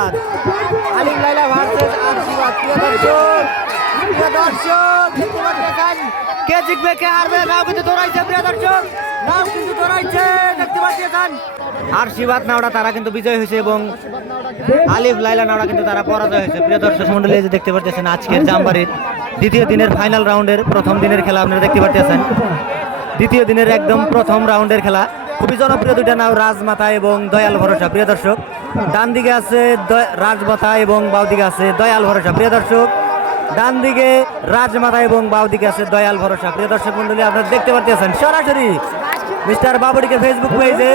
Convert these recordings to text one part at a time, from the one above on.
আশীর্বাদ। আলিফ লাইলা ভার্সেস আশীর্বাদ। প্রিয় দর্শক দেখতে পাচ্ছেন কে জিতবে কে হারবে, নাও কিন্তু দৌড়াইছে প্রিয় দর্শক, নাও কিন্তু দৌড়াইছে দেখতে পাচ্ছেন। আশীর্বাদ নাওড়া তারা কিন্তু বিজয় হয়েছে এবং আলিফ লাইলা নাওড়া কিন্তু তারা পরাজয় হয়েছে। প্রিয় দর্শক মন্ডলী যে দেখতে পাচ্ছেন আজকের জামবাড়ির দ্বিতীয় দিনের ফাইনাল রাউন্ডের প্রথম দিনের খেলা আপনারা দেখতে পাচ্ছেন। দ্বিতীয় দিনের একদম প্রথম রাউন্ডের খেলা, খুবই জনপ্রিয় দুইটা নাও রাজমাতা এবং দয়াল ভরসা। প্রিয় দর্শক ডান দিকে আছে রাজমাতা এবং বাউ দিকে আছে দয়াল ভরসা। প্রিয় দর্শক ডান দিকে রাজমাতা এবং বাউ দিকে আছে দয়াল ভরসা। প্রিয় দর্শক মন্ডলী আপনারা দেখতে পাচ্ছেন সরাসরি মিস্টার বাবুডিকে ফেসবুক পেজে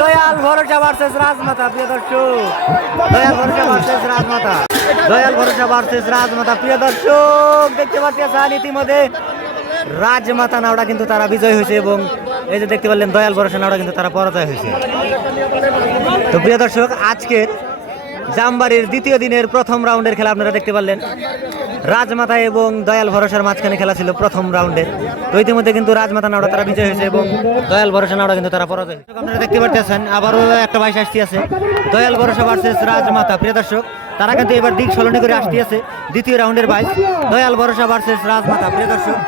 দয়াল ভরসা ভার্সেস রাজমাতা। প্রিয় দর্শক দয়াল ভরসা ভার্সেস রাজমাতা, দয়াল ভরসা ভার্সেস রাজমাতা। প্রিয় দর্শক দেখতে পাচ্ছেন ইতিমধ্যে রাজমাতা নাওড়া কিন্তু তারা বিজয় হয়েছে এবং এই যে দেখতে পারলেন দয়াল ভরসা নাওড়া কিন্তু তারা পরাজয় হয়েছে। তো প্রিয় দর্শক আজকের জামবাড়ির দ্বিতীয় দিনের প্রথম রাউন্ডের খেলা আপনারা দেখতে পারলেন। রাজমাতা এবং দয়াল ভরসার মাঝখানে খেলা ছিল প্রথম রাউন্ডে। তো ইতিমধ্যে কিন্তু রাজমাতা নাওড়া তারা বিজয় হয়েছে এবং দয়াল ভরসা নাওড়া কিন্তু তারা পরাজয়। আপনারা দেখতে পাচ্ছেন আবারও একটা বাইশ আসতে আছে দয়াল ভরসা ভার্সেস রাজমাতা। প্রিয় দর্শক তারা কিন্তু এবার দিক সলনি করে আসতে আছে দ্বিতীয় রাউন্ডের বাইশ দয়াল ভরসা ভার্সেস রাজমাতা। প্রিয় দর্শক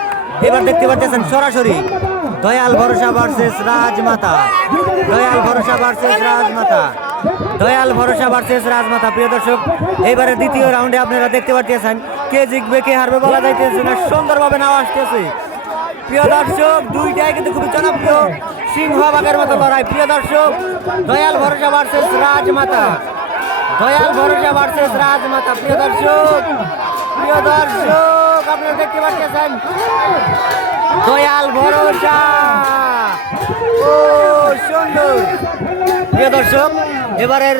এবার দেখতে পাচ্ছেন সরাসরি দয়াল ভরসা ভার্সেস রাজমাতা, দয়াল ভরসা ভার্সেস রাজমাতা, দয়াল ভরসা ভার্সেস রাজমাতা। প্রিয় দর্শক এবারে দ্বিতীয় রাউন্ডে আপনারা দেখতে পাচ্ছেন কে জিতবে কে হারবে বলা যাইতেছে না, সুন্দরভাবে নাও আসতেছে। প্রিয় দর্শক দুইটাই কিন্তু খুবই জনপ্রিয় সিংহভাগের মতো লড়াই। প্রিয় দর্শক দয়াল ভরসা ভার্সেস রাজমাতা, দয়াল ভরসা ভার্সেস রাজমাতা। প্রিয় দর্শক আপনারা দেখতে পাচ্ছেন দয়াল ভরসা, ও সুন্দর। প্রিয় দর্শক এবারের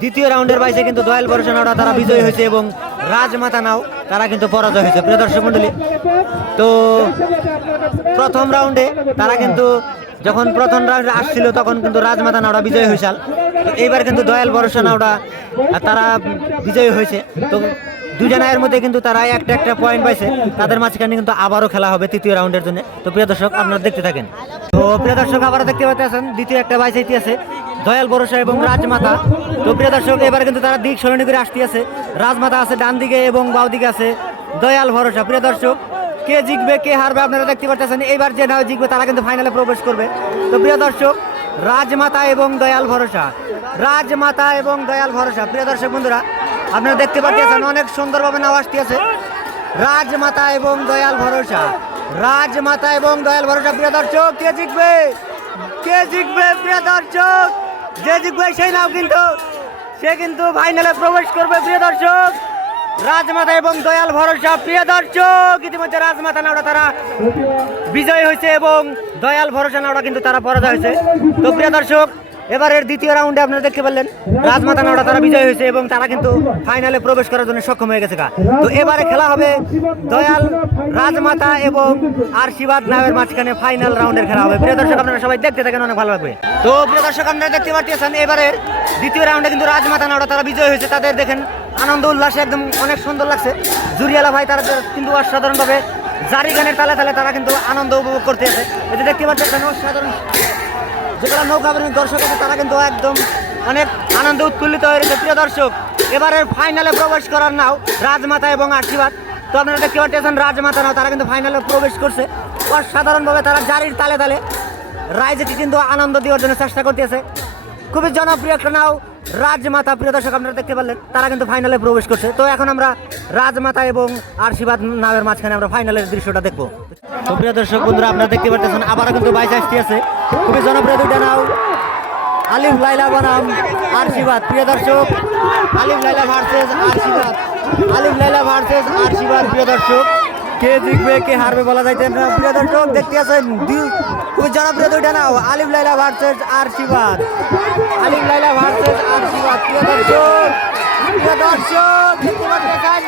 দ্বিতীয় রাউন্ডের বাইসে কিন্তু দয়াল ভরসা নাওড়া তারা বিজয়ী হয়েছে এবং রাজমাতা নাও তারা কিন্তু পরাজয় হয়েছে। প্রিয় দর্শক মন্ডলী তো প্রথম রাউন্ডে তারা কিন্তু যখন প্রথম রাউন্ডে আসছিল তখন কিন্তু রাজমাতা নাওড়া বিজয়ী হয়েছিল। তো এইবার কিন্তু দয়াল ভরসা নাওড়া তারা বিজয়ী হয়েছে। তো দুজনের মধ্যে কিন্তু তারা একটা একটা পয়েন্ট পাইছে, তাদের মাঝখানে কিন্তু আবারও খেলা হবে তৃতীয় রাউন্ডের জন্য। তো প্রিয় দর্শক আপনারা দেখতে থাকেন। তো প্রিয় দর্শক আবারও দেখতে পাচ্ছেন দ্বিতীয় একটা বাইস আছে দয়াল ভরসা এবং রাজমাতা। তো প্রিয় দর্শক এবার কিন্তু তারা দিক সরণি করে আসতে আছে, রাজমাতা আছে ডান দিকে এবং বাউ দিকে আছে দয়াল ভরসা। প্রিয় দর্শক কে জিতবে কে হারবে আপনারা দেখতে পাচ্ছেন। এইবার যে নাও জিতবে তারা কিন্তু ফাইনালে প্রবেশ করবে। তো প্রিয় দর্শক রাজমাতা এবং দয়াল ভরসা, রাজমাতা এবং দয়াল ভরসা। প্রিয় দর্শক বন্ধুরা আপনারা দেখতে পাচ্ছেন অনেক সুন্দরভাবে নাও আসতে আছে রাজমাতা এবং দয়াল ভরসা, রাজমাতা এবং দয়াল ভরসা। প্রিয় দর্শক কে জিতবে কে জিতবে? প্রিয় দর্শক যে জিতবে সেই নাও কিন্তু সে কিন্তু ফাইনালে প্রবেশ করবে। প্রিয় দর্শক রাজমাতা এবং দয়াল ভরসা। প্রিয় দর্শক ইতিমধ্যে রাজমাতা নাওড়া তারা বিজয় হয়েছে এবং দয়াল ভরসা নাওড়া কিন্তু তারা পরাজয় হয়েছে। তো প্রিয় দর্শক এবারের দ্বিতীয় রাউন্ডে আপনারা দেখতে পারলেন রাজমাতা নাওড়া তারা বিজয় হয়েছে এবং তারা কিন্তু ফাইনালে প্রবেশ করার জন্য সক্ষম হয়ে গেছে। তো এবারে খেলা হবে দয়াল রাজমাতা এবং আশীর্বাদ নামের মাঝখানে ফাইনাল রাউন্ডের খেলা হবে। প্রিয় দর্শক আপনারা সবাই দেখতে থাকেন, অনেক ভালো লাগবে। তো প্রিয় দর্শক আপনারা দেখতে পাচ্ছেন এবারের দ্বিতীয় রাউন্ডে কিন্তু রাজমাতা নাওড়া তারা বিজয় হয়েছে। তাদের দেখেন আনন্দ উল্লাসে একদম অনেক সুন্দর লাগছে। জুরিয়ালা ভাই তারা কিন্তু অসাধারণভাবে জারি গানের তালে তালে তারা কিন্তু আনন্দ উপভোগ করতে আছে। এতে দেখতে পাচ্ছেন অসাধারণ যেগুলো নৌকাবাহিনী দর্শক আছে তারা কিন্তু একদম অনেক আনন্দ উৎফুল্লিত হয়েছে। প্রিয় দর্শক এবারের ফাইনালে প্রবেশ করার নাও রাজমাতা এবং আশীর্বাদ। তো আপনারা দেখতে পাচ্ছেন রাজমাতা নাও তারা কিন্তু ফাইনালে প্রবেশ করছে। অসাধারণভাবে তারা জারির তালে তালে রাইজকে কিন্তু আনন্দ দেওয়ার জন্য চেষ্টা করতেছে। খুবই জনপ্রিয় একটা নাও রাজমাতা। প্রিয় দর্শক আপনারা দেখতে পারলেন তারা কিন্তু ফাইনালে প্রবেশ করছে। তো এখন আমরা রাজমাতা এবং আশীর্বাদ নামের মাঝখানে আমরা ফাইনালের দৃশ্যটা দেখবো। তো প্রিয় দর্শক বন্ধুরা আপনারা দেখতে পাচ্ছেন আবারও কিন্তু বাইশ আসতে আছে খুবই জনপ্রিয় দুইটা নাও আলিফ লাইলা বনাম আশীর্বাদ। প্রিয় দর্শক আলিফ লাইলা ভার্সেস আশীর্বাদ, আলিফ লাইলা ভার্সেস আশীর্বাদ। প্রিয় দর্শক কে জিতবে কে হারবে বলা যাইতে না। প্রিয় দর্শক দেখতে আছেন খুবই জনপ্রিয় দুইটা নাও আলিফ লাইলা ভার্সেস আশীর্বাদ, আলিফ লাইলা ভার্সেস আশীর্বাদ। প্রিয় দর্শক দেখতে পাচ্ছেন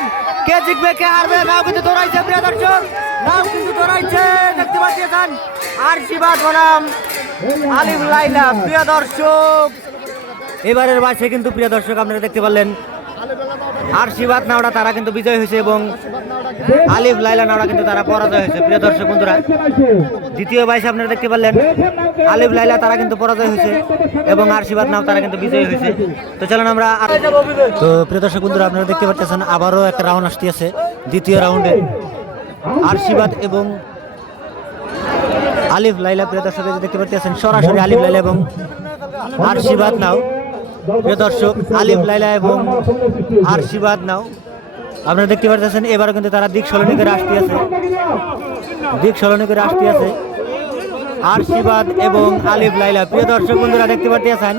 কে জিতবে কে হারবে নাও কিন্তু দৌড়াইছে। প্রিয় দর্শক নাও কিন্তু দৌড়াইছে দেখতে পাচ্ছেন আশীর্বাদ বনাম আলিফ লাইলা। প্রিয় দর্শক এবারের বাসে কিন্তু প্রিয় দর্শক আপনারা দেখতে পারলেন আশীর্বাদ নাওড়া তারা কিন্তু বিজয় হয়েছে এবং আলিফ লাইলা নাওরা কিন্তু তারা পরাজয় হয়েছে। প্রিয় দর্শক বন্ধুরা, দ্বিতীয় বাইসে আপনারা দেখতে পারলেন আলিফ লাইলা তারা কিন্তু পরাজয় হয়েছে এবং আশীর্বাদ নাও তারা কিন্তু বিজয়ী হয়েছে। তো চলুন আমরা, তো প্রিয় দর্শক বন্ধুরা আপনারা দেখতে পাচ্ছেন আবারও একটা রাউন্ড আসতে আছে। দ্বিতীয় রাউন্ডে আশীর্বাদ এবং আলিফ লাইলা, প্রিয় দর্শক দেখতে পাচ্ছেন সরাসরি আলিফ লাইলা এবং আশীর্বাদ নাও। প্রিয় দর্শক, আলিফ লাইলা এবং আশীর্বাদ নাও আপনারা দেখতে পাচ্ছেন এবারও কিন্তু তারা দিক সলনি করে আসতে আছে, দিক সলনি করে আসতে আছে আশীর্বাদ এবং আলিফ লাইলা। প্রিয় দর্শক বন্ধুরা দেখতে পাচ্ছেন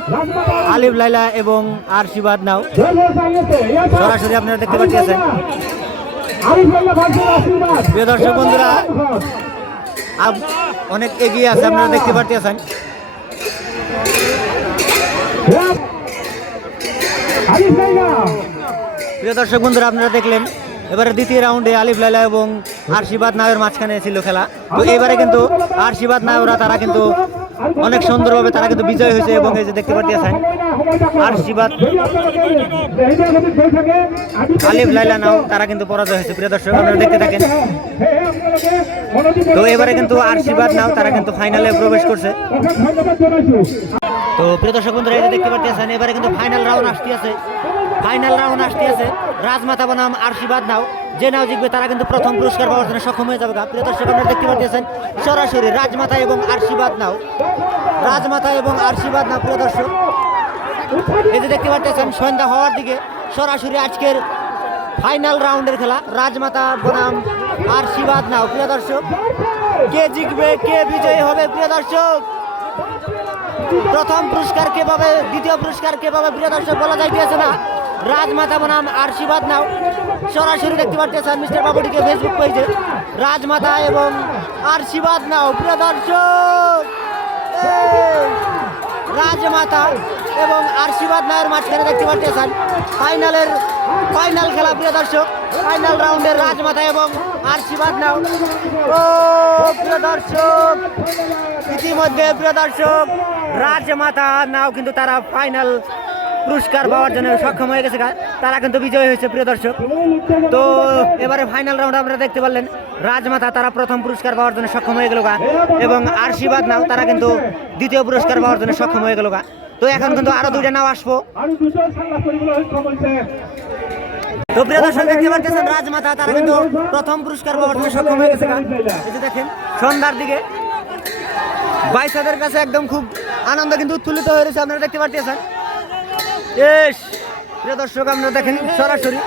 আলিফ লাইলা এবং আশীর্বাদ নাও সরাসরি আপনারা দেখতে পাচ্ছেন। প্রিয় দর্শক বন্ধুরা অনেক এগিয়ে আছে আপনারা দেখতে পাচ্ছেন। প্রিয় দর্শক বন্ধুরা আপনারা দেখলেন এবারে দ্বিতীয় রাউন্ডে আলিফ লাইলা এবং আশীর্বাদ নাওয়ের মাঝখানে ছিল খেলা। তো এবারে কিন্তু আশীর্বাদ নাওরা তারা কিন্তু অনেক সুন্দরভাবে তারা কিন্তু বিজয় হয়েছে এবং এই যে দেখতে পাচ্ছেন আশীর্বাদ আলিফ লাইলা নাও তারা কিন্তু পরাজয় হয়েছে। প্রিয় দর্শক আপনারা দেখতে থাকেন। তো এবারে কিন্তু আশীর্বাদ নাও তারা কিন্তু ফাইনালে প্রবেশ করছে। তো প্রিয় দর্শক বন্ধুরা এই যে দেখতে পাচ্ছেন এবারে কিন্তু ফাইনাল রাউন্ড আসতে আছে, ফাইনাল রাউন্ড আসতে আছে। রাজমাতা বনাম আশীর্বাদ নাও, যে নাও জিতবে তারা কিন্তু প্রথম পুরস্কার পাওয়ার জন্য সক্ষম হয়ে যাবে। প্রিয় দর্শক আপনারা দেখতে পাচ্ছেন সরাসরি রাজমাতা এবং আশীর্বাদ নাও, রাজমাতা এবং আশীর্বাদ নাও। প্রিয় দর্শক এই যে দেখতে পাচ্ছেন সন্ধ্যা হওয়ার দিকে সরাসরি আজকের ফাইনাল রাউন্ডের খেলা রাজমাতা বনাম আশীর্বাদ নাও। প্রিয় দর্শক কে জিতবে, কে বিজয়ী হবে? প্রিয় দর্শক প্রথম পুরস্কার কে পাবে, দ্বিতীয় পুরস্কার কে পাবে? প্রিয় দর্শক বলা যাইতেছে না। রাজমাতা বনাম আশীর্বাদ নাও সরাসরি দেখতে পাচ্ছেন মিস্টার বাবুটিকে ফেসবুক পেজে রাজমাতা এবং আশীর্বাদ নাও। প্রিয় দর্শক রাজমাতা এবং আশীর্বাদ নাওয়ের মাঝখানে দেখতে পাচ্ছেন ফাইনাল খেলা। প্রিয় দর্শক ফাইনাল রাউন্ডের রাজমাতা এবং আশীর্বাদ নাও। ও প্রিয় দর্শক ইতিমধ্যে প্রিয় দর্শক রাজমাতা নাও কিন্তু তারা ফাইনাল পুরস্কার পাওয়ার জন্য সক্ষম হয়ে গেছে, তারা কিন্তু বিজয়ী হয়েছে। প্রিয় দর্শক তো এবারে ফাইনাল রাউন্ড আপনারা দেখতে পারলেন রাজমাতা তারা প্রথম পুরস্কার পাওয়ার জন্য সক্ষম হয়ে গেল এবং আশীর্বাদ নাও তারা কিন্তু দ্বিতীয় পুরস্কার পাওয়ার জন্য সক্ষম হয়ে গেল। তো এখন কিন্তু আরো দুইটা নাও আসবো। তো প্রিয় দর্শক দেখতে পাচ্ছেন রাজমাতা তারা কিন্তু প্রথম পুরস্কার পাওয়ার জন্য সক্ষম হয়ে গেছে। এই যে দেখেন সন্ধ্যার দিকে বাইসাদের কাছে একদম খুব আনন্দ কিন্তু উৎফুল্লিত হয়ে রয়েছে আপনারা দেখতে পাচ্ছেন। প্রিয় দর্শক আপনারা দেখেন সরাসরি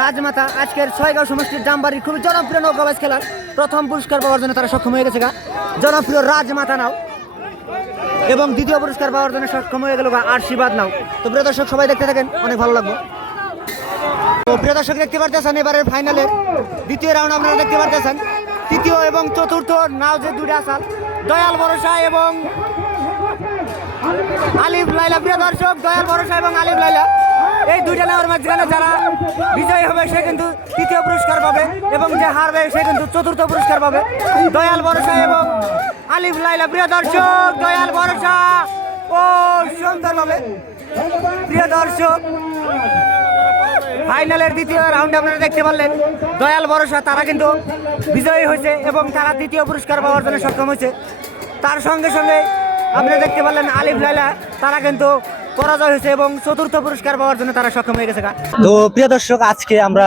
রাজমাতা আজকের ছয়গাঁও সমষ্টির জামবাড়ির খুবই জনপ্রিয় নৌকাবাজ খেলার প্রথম পুরস্কার পাওয়ার জন্য তারা সক্ষম হয়ে গেছে জনপ্রিয় রাজমাতা নাও এবং দ্বিতীয় পুরস্কার পাওয়ার জন্য সক্ষম হয়ে গেল আশীর্বাদ নাও। তো প্রিয় দর্শক সবাই দেখতে থাকেন, অনেক ভালো লাগবে। তো প্রিয় দর্শক দেখতে পাচ্ছেন এবারের ফাইনালের দ্বিতীয় রাউন্ড আপনারা দেখতে পাচ্ছেন তৃতীয় এবং চতুর্থ নাও যে দুইটা আসাল দয়াল ভরসা এবং আলিফ লাইলা। প্রিয় দর্শক দয়াল ভরসা এবং আলিফ লাইলা এই দুইটা নাওয়ার মাঝখানে যারা বিজয়ী হবে সে কিন্তু তৃতীয় পুরস্কার পাবে এবং যে হারবে সে কিন্তু চতুর্থ পুরস্কার পাবে। দয়াল ভরসা এবং আলিফ লাইলা। প্রিয় দর্শক দয়াল ভরসা ও সুন্দর পাবে। প্রিয় দর্শক ফাইনালের দ্বিতীয় রাউন্ডে আপনারা দেখতে পারলেন দয়াল ভরসা তারা কিন্তু বিজয়ী হয়েছে এবং তারা দ্বিতীয় পুরস্কার পাওয়ার জন্য সক্ষম হয়েছে। তার সঙ্গে সঙ্গে আপনারা দেখতে পারলেন আলিফ লাইলা তারা কিন্তু পরাজয় হয়েছে এবং চতুর্থ পুরস্কার পাওয়ার জন্য তারা সক্ষম হয়ে গেছে। তো প্রিয় দর্শক আজকে আমরা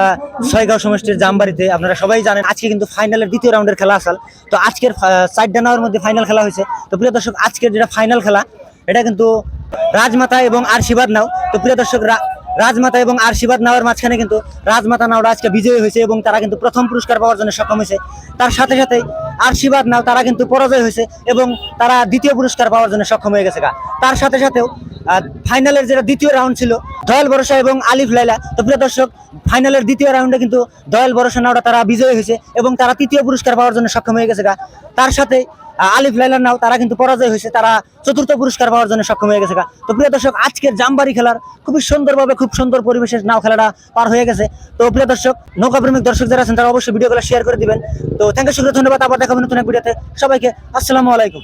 ছয়গাঁও সমষ্টির জামবাড়িতে আপনারা সবাই জানেন আজকে কিন্তু ফাইনালের দ্বিতীয় রাউন্ডের খেলা আসাল। তো আজকের 4টা নাওয়ার মধ্যে ফাইনাল খেলা হয়েছে। তো প্রিয় দর্শক আজকের যেটা ফাইনাল খেলা এটা কিন্তু রাজমাতা এবং আশীর্বাদ নাও। তো প্রিয় দর্শক রাজমাতা এবং আশীর্বাদ নাওয়ার মাঝখানে কিন্তু রাজমাতা নাওটা আজকে বিজয়ী হয়েছে এবং তারা কিন্তু প্রথম পুরস্কার পাওয়ার জন্য সক্ষম হয়েছে। তার সাথে সাথে আশীর্বাদ নাও তারা কিন্তু পরাজয় হয়েছে এবং তারা দ্বিতীয় পুরস্কার পাওয়ার জন্য সক্ষম হয়ে গেছে। তার সাথে সাথেও ফাইনালের যেটা দ্বিতীয় রাউন্ড ছিল দয়াল ভরসা এবং আলিফ লাইলা। তো প্রিয় দর্শক ফাইনালের দ্বিতীয় রাউন্ডে কিন্তু দয়াল ভরসা নাওটা তারা বিজয়ী হয়েছে এবং তারা তৃতীয় পুরস্কার পাওয়ার জন্য সক্ষম হয়ে গেছে। তার সাথে আলিফ লাইলার নাও তারা কিন্তু পরাজয় হয়েছে, তারা চতুর্থ পুরস্কার পাওয়ার জন্য সক্ষম হয়ে গেছে। তো প্রিয় দর্শক আজকের জামবাড়ি খেলার খুবই সুন্দরভাবে খুব সুন্দর পরিবেশের নাও খেলাটা পার হয়ে গেছে। তো প্রিয় দর্শক নৌকাপ্রেমিক দর্শক যারা আছেন তারা অবশ্যই ভিডিওগুলো শেয়ার করে দিবেন। তো থ্যাংক ইউ, ধন্যবাদ। আবার দেখা হবে নতুন এক ভিডিওতে। সবাইকে আসসালামু আলাইকুম।